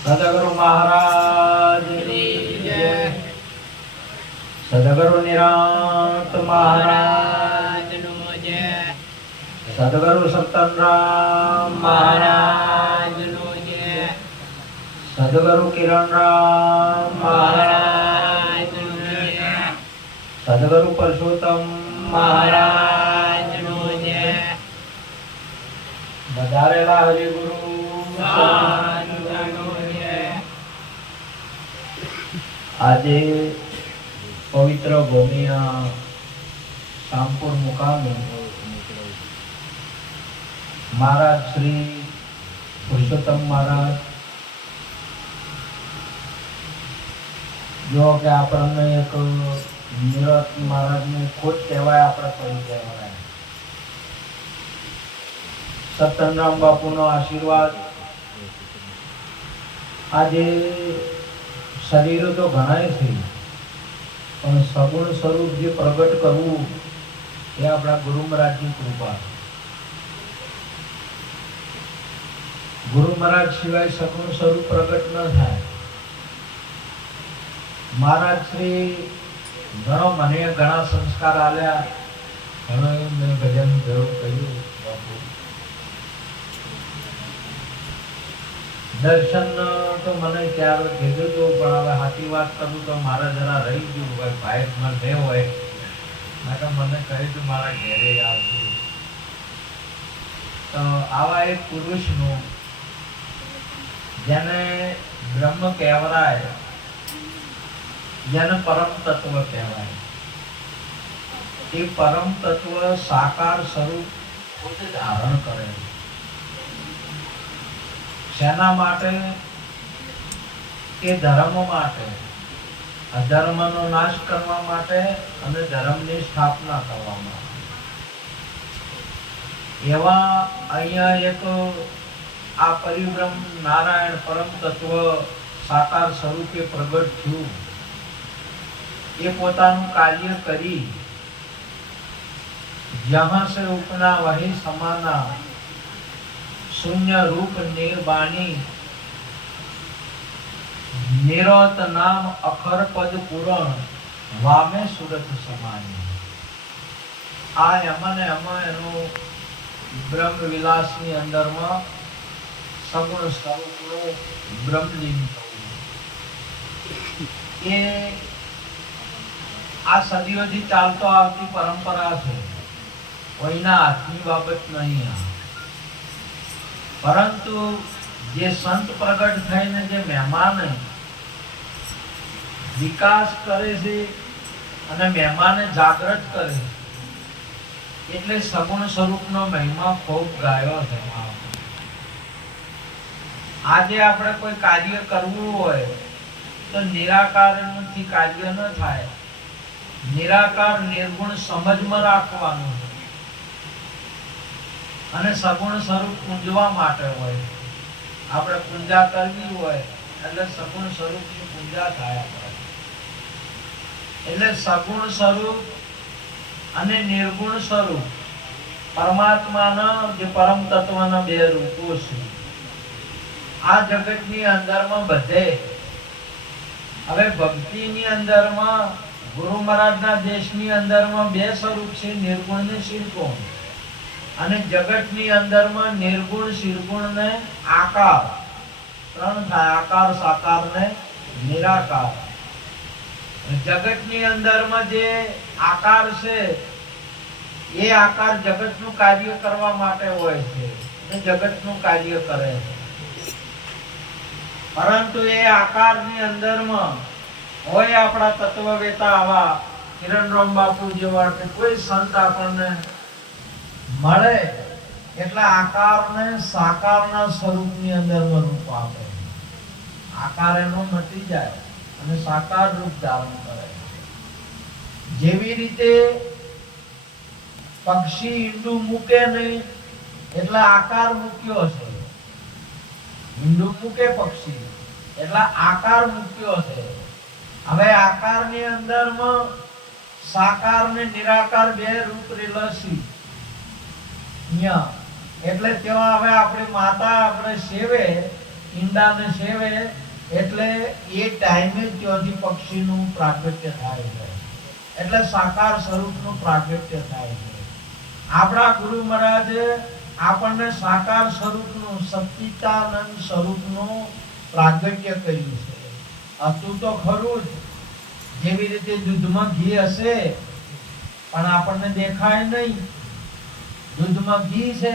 સદગુરુ મહારાજ ની જય. સદગુરુ નિરાંત મહારાજ નો જય. સદગુરુ સત્તનરામ મહારાજ નો જય. સદગુરુ કિરણરામ મહારાજ નો જય. સદગુરુ પરસોત્તમ મહારાજ નો જય. વધારેલા હરિગુરુ આજે પવિત્ર ભૂમિયા શામપુર મુકામે મહારાજ શ્રી પુરુષોત્તમ મહારાજ જો કે આપણને એક નિરત મહારાજને ખુદ કહેવાય, આપણે કોઈ કહેવાય. સત્તનરામ બાપુનો આશીર્વાદ. આજે શરીર તો ઘણાય છે, પણ સગુણ સ્વરૂપ જે પ્રગટ કરવું એ આપણા ગુરુ મહારાજની કૃપા. ગુરુ મહારાજ સિવાય સગુણ સ્વરૂપ પ્રગટ ન થાય. મહારાજ શ્રી મને ઘણા સંસ્કાર આલ્યા, ઘણો મેં ભજન જરૂર કર્યું. દર્શન તો મને ક્યારે કીધું હતું, પણ હવે સાચી વાત કરું તો મારા જરા રહી ગયું હોય. ભાઈ મને હોય મને કહ્યું મારા ઘેરે આવતું. તો આવા એક પુરુષનું જેને બ્રહ્મ કહેવાય, જેને પરમ તત્વ કહેવાય, એ પરમ તત્વ સાકાર સ્વરૂપ ખુદ ધારણ કરે. શેના માટે? એ ધર્મ માટે, અધર્મનો નાશ કરવા માટે અને ધર્મની સ્થાપના કરવા માટે. એવા અહીંયા એક આ પરિબ્રહ્મ નારાયણ પરમ તત્વ સાકાર સ્વરૂપે પ્રગટ થયું. એ પોતાનું કાર્ય કરી જહાં સે ઉપના વહી સમાના શૂન્ય રૂપ નિર્વાણી નિરત નામ અખર પદ પુરણ વામે સુરત સમાની. આ એમાં એનું બ્રહ્મ વિલાસની અંદરમાં સગુણ સ્વરૂપનું બ્રહ્મલીન થવું એ આ સદીઓથી ચાલતો આવતી પરંપરા છે. કોઈના હાથની બાબત નહીં. પરંતુ જે સંત પ્રગટ થઈને જે મહેમાન વિકાસ કરે છે અને મહેમાને જાગૃત કરે છે, એટલે સગુણ સ્વરૂપનો મહિમા ખૂબ ગાયો છે. આજે આપણે કોઈ કાર્ય કરવું હોય તો નિરાકારથી કાર્ય ન થાય. નિરાકાર નિર્ગુણ સમજમાં રાખવાનું છે અને સગુણ સ્વરૂપ પૂજવા માટે હોય. આપણે પૂજા કરવી હોય એટલે સગુણ સ્વરૂપની પૂજા થાય. એટલે સગુણ સ્વરૂપ અને નિર્ગુણ સ્વરૂપ પરમાત્માના જે પરમ તત્વના બે રૂપો છે. આ જગતની અંદરમાં બધે હવે ભક્તિની અંદરમાં ગુરુ મહારાજના દેશની અંદરમાં બે સ્વરૂપ છે, નિર્ગુણ ને શિરગુણ. અને જગતની અંદરમાં નિર્ગુણ શિરગુણ ને આકાર ત્રણ થાય. આકાર સાકાર ને નિરાકાર. જગતની અંદરમાં જે આકાર છે એ આકાર જગતનું કાર્ય કરવા માટે હોય છે અને જગતનું કાર્ય કરે છે. પરંતુ એ આકારની અંદરમાં હોય આપણા તત્વવેતા આવા કિરણરામ બાપુ જેવા કે કોઈ સંત આપણને મળે એટલે આકારને સાકારના સ્વરૂપની અંદરમાં રૂપ આપે. આકાર એનો મટી જાય અને સાકાર રૂપ ધારણ કરે. જેવી રીતે પક્ષી ઈંડું મૂકે નહીં એટલે આકાર મૂક્યો છે. ઈંડું મૂકે પક્ષી એટલે આકાર મૂક્યો છે. હવે આકારની અંદરમાં સાકાર ને નિરાકાર બે રૂપ રેલસી. એટલે ત્યાં હવે આપણી માતા આપણે સેવે ઈંડાને સેવે એટલે એ ટાઈમે ત્યાંથી પક્ષીનું પ્રાગટ્ય થાય છે, એટલે સાકાર સ્વરૂપનું પ્રાગટ્ય થાય છે. આપણા ગુરુ મહારાજે આપણને સાકાર સ્વરૂપનું સચ્ચિદાનંદ સ્વરૂપનું પ્રાગટ્ય કર્યું છે. હતું તો ખરું જ, જેવી રીતે દૂધમાં ઘી હશે પણ આપણને દેખાય નહીં. દૂધમાં ઘી છે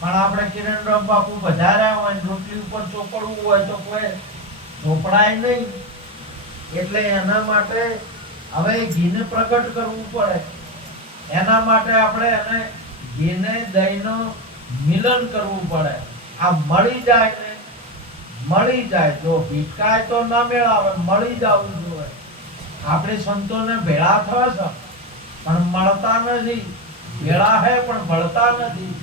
પણ આપણે કિરણરામ બાપુ વધાર્યા હોય, રોટલી ઉપર ચોપડવું હોય તો કોઈ ચોપડાય નહીં. એટલે એના માટે હવે ઘીને પ્રગટ કરવું પડે. એના માટે આપણે એને ઘીને દહીંનો મિલન કરવું પડે. આ મળી જાય ને મળી જાય, જો ભીટકાય તો ના મેળાવે, મળી જવું જોઈએ. આપણે સંતોને ભેળા થવા છે પણ મળતા નથી, ભેળા હે પણ ભળતા નથી.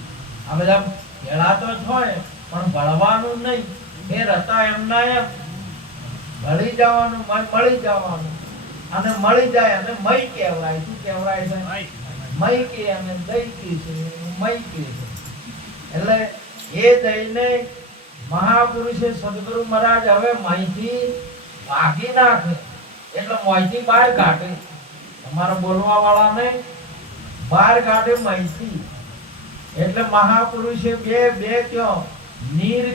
આ બધા ભેળા તો થાય પણ ભળવાનું નહીં. એ રતા એમના એમ ભળી જવાનું, મળી જવાનું. અને મળી જાય અને મય કહેવાય. શું કહેવાય છે? મય કે અને દઈ કે છે, મય કે છે. એટલે એ દઈને મહાપુરુષે સદગુરુ મહારાજ હવે મયથી ભાગી નાખે, એટલે મયથી બહાર કાઢે. તમારા બોલવા વાળાને બહાર કાઢે મયથી. એટલે મહાપુરુષે બે ત્યાં નીર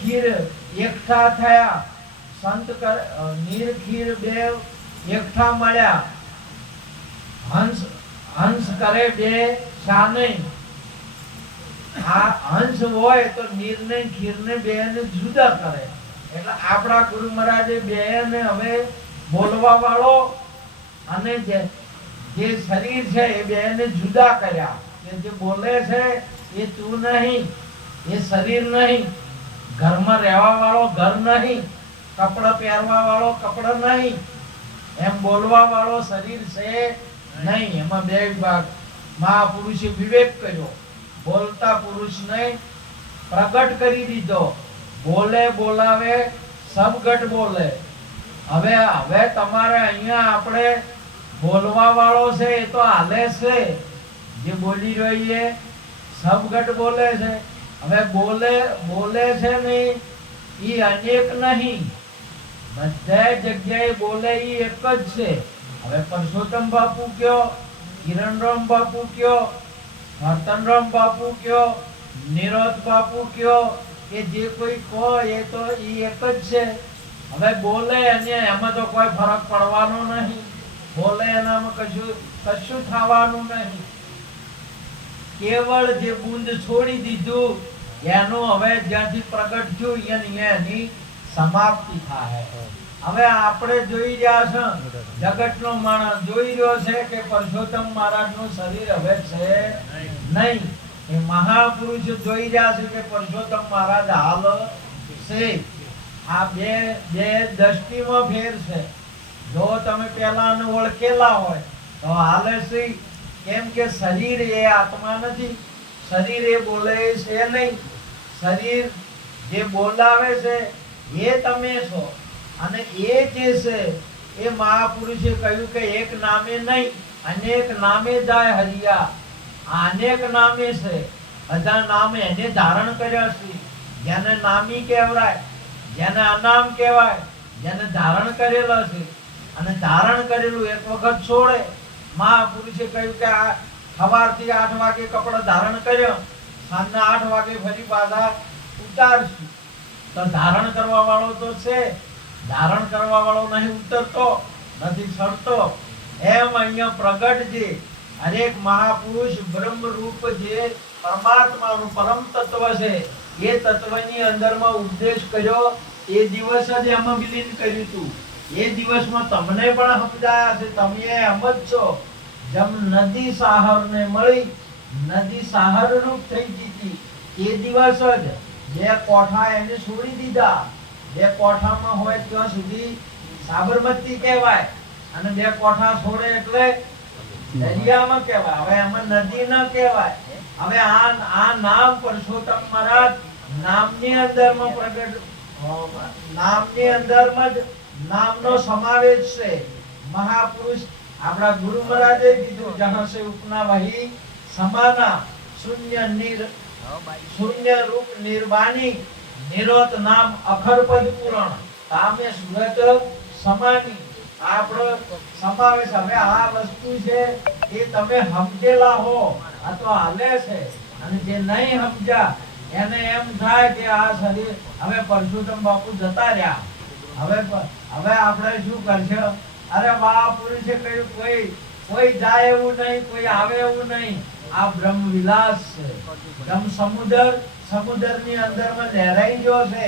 ખીર એકઠા થયા. સંત નીર ખીર બે એકઠા મળ્યા. હંસ કરે બે શાને. આ હંસ હોય તો નીર ને ખીર ને બે ને જુદા કરે. એટલે આપણા ગુરુ મહારાજે બે ને હવે બોલવા વાળો અને જે શરીર છે એ બે ને જુદા કર્યા. કે જે બોલે છે એ તું નહીં, એ શરીર નહીં, ઘરમાં રહેવા વાળો ઘર નહીં, કપડા પહેરવા વાળો કપડા નહીં, એમ બોલવા વાળો શરીર છે નહીં. એમાં બે વિભાગ. મહાપુરુષે વિવેક કર્યો, બોલતા પુરુષને પ્રગટ કરી દીધો. બોલે બોલાવે સબગટ બોલે. હવે તમારે અહીંયા આપણે બોલવા વાળો છે એ તો હાલે છે, જે બોલી રહીએ સબગટ બોલે છે. હવે બોલે છે નહીં એ અનેક નહીં, બધા જગ્યાએ બોલે એ એક જ છે. હવે પરસોત્તમ બાપુ કયો, કિરણરામ બાપુ કયો, વર્તનરામ બાપુ કયો, નિરોધ બાપુ કયો, કે જે કોઈ કહો એ તો એ એક જ છે. હવે બોલે અને એમાં તો કોઈ ફરક પડવાનો નહીં. બોલે એનામાં કશું થવાનું નહીં. કેવળ જે બુંદ છોડી દીધું એનું હવે જ્યાંથી પ્રગટ થયું એની સમાપ્તિ થાય. હવે આપણે જોઈ રહ્યા છે, જગતનો માણસ જોઈ રહ્યો છે કે પરસોત્તમ મહારાજનું શરીર હવે છે નહીં. એ મહાપુરુષ જોઈ રહ્યા છે કે પરસોત્તમ મહારાજ હાલ છે. આ બે દ્રષ્ટિમાં ફેર છે. જો તમે પેલાને ઓળખેલા હોય તો હાલે છે. કેમ કે શરીર એ આત્મા નથી, શરીર એ બોલે છે નહીં. શરીર જે બોલાવે છે એ તમે છો. અને એ જે છે એ મહાપુરુષે કહ્યું કે એક નામે નહીં અનેક નામે જાય હરિયા. અનેક નામે છે, બધા નામ એને ધારણ કર્યા છે. જેને નામી કહેવાય, જેને અનામ કહેવાય, જેને ધારણ કરેલા છે. અને ધારણ કરેલું એક વખત છોડે. મહાપુરુષે કહ્યું કે આ સવારથી 8 વાગે કપડા ધારણ કર્યો, સાંજના 8 વાગે ફરી પાછા ઉતારશું. તો ધારણ કરવા વાળો તો છે, ધારણ કરવા વાળો નહીં ઉતરતો, નથી છડતો. એમ અહીંયા પ્રગટ જે હરેક મહાપુરુષ બ્રહ્મ રૂપ જે પરમાત્માનું પરમ તત્વ છે એ તત્વની અંદરમાં ઉપદેશ કર્યો. એ દિવસ જ એમાં વિલીન કર્યું હતું. એ દિવસમાં તમને પણ સમજાયા છે. તમે એમ જ છો. જેમ નદી સાહરને મળી, નદી સાહર રૂપ થઈ ગઈ. એ દિવસ જ બે કોઠા એને છોડી દીધા. બે કોઠામાં હોય ત્યાં સુધી સાબરમતી કહેવાય, અને બે કોઠા છોડે એટલે દરિયામાં કહેવાય. હવે એમાં નદી ન કહેવાય. હવે આ નામ પરસોત્તમ મહારાજ નામની અંદરમાં પ્રગટ, નામની અંદરમાં જ નામનો સમાવેશ છે. મહાપુરુષ આપણા ગુરુ મહારાજે કીધું જહાં સે ઉપના વહી સમાના શૂન્ય શૂન્ય રૂપ નિર્વાણી નિરોત નામ અખર પદ પુરાણ તામે સુરત સમાની આપણો સમાવેશ. હવે આ વસ્તુ છે એ તમે સમજેલા હો આ તો હાલે છે, અને જે નહીં સમજ્યા એને એમ થાય કે આ શરીર હવે પરશુતમ બાપુ જતા રહ્યા, હવે આપણે શું કરશે? અરે મહાપુરુષે કહ્યું કોઈ જાય એવું નહીં, કોઈ આવે એવું નહીં. આ બ્રહ્મ વિલાસ છે, બ્રહ્મ સમુદ્રની અંદરમાં લહેરાઈ ગયો છે.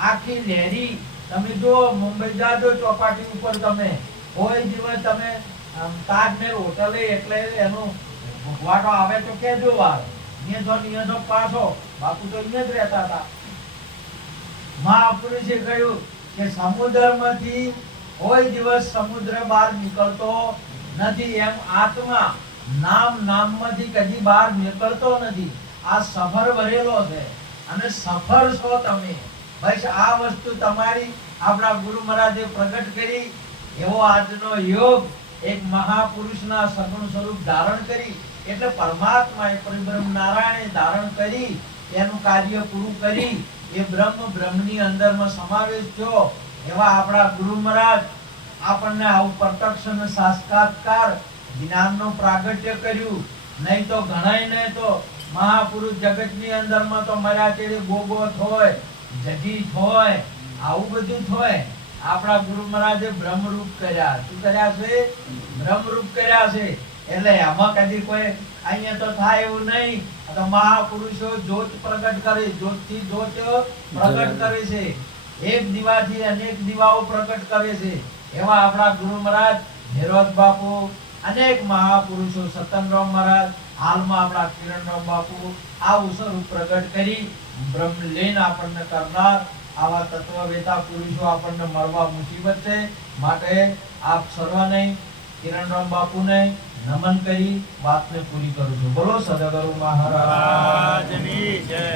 આખી લહેરી તમે જો મુંબઈ જાજો ચોપાટી ઉપર તમે કોઈ દિવસ તમે તાજમહેલ હોટલે એટલે એનું ભગવાડો આવે તો કેજો વાર નિયતો પાછો બાપુ તો અહીંયા જ રહેતા હતા. મહાપુરુષે કહ્યું કે સમુદ્રમાંથી કોઈ દિવસ સમુદ્ર બહાર નીકળતો નથી, એમ આત્મા નામમાંથી કદી બહાર નીકળતો નથી. આ સફર ભરેલો છે અને સફર છો તમે. બસ આ વસ્તુ તમારી આપણા ગુરુ મહારાજે પ્રગટ કરી. એવો આજનો યોગ એક મહાપુરુષના સગુણ સ્વરૂપ ધારણ કરી એટલે પરમાત્માએ પરિબ્રહ્મ નારાયણે ધારણ કરી એનું કાર્ય પૂરું કરી એ બ્રહ્મની અંદરમાં સમાવેશ થયો. એવા આપણા ગુરુ મહારાજ આપણને આવું પ્રત્યક્ષ અને સાક્ષાત્કાર જ્ઞાનનું પ્રાગટ્ય કર્યું. નહીં તો ઘણાય નહીં તો મહાપુરુષ જગતની અંદરમાં તો મર્યા તેરે ગોગો થોય જગી થોય આવું બધું થોય. આપણા ગુરુ મહારાજે બ્રહ્મરૂપ કર્યા. શું કર્યા છે? બ્રહ્મરૂપ કર્યા છે. એટલે આમાં કદી કોઈ અહીંયા તો થાય એવું નહીં. તો મહાપુરુષો જ્યોત પ્રગટ કરે, જ્યોતથી જ્યોત પ્રગટ કરે છે, એક દીવાથી અનેક દીવાઓ પ્રગટ કરે છે. એવા આપણા ગુરુ મહારાજ નિરોધ બાપુ, અનેક મહાપુરુષો, સતનરામ મહારાજ, હાલમાં આપણા કિરણરામ બાપુ આવું સ્વરૂપ પ્રગટ કરી બ્રહ્મ લીન આપણને કરનાર આવા તત્વવેતા પુરુષો આપણને મળવા મુસીબત છે. માટે આપ સર્વને કિરણરામ બાપુને નમન કરી વાતને પૂરી કરું છું. બોલો સદગુરુ મહારાજની જય.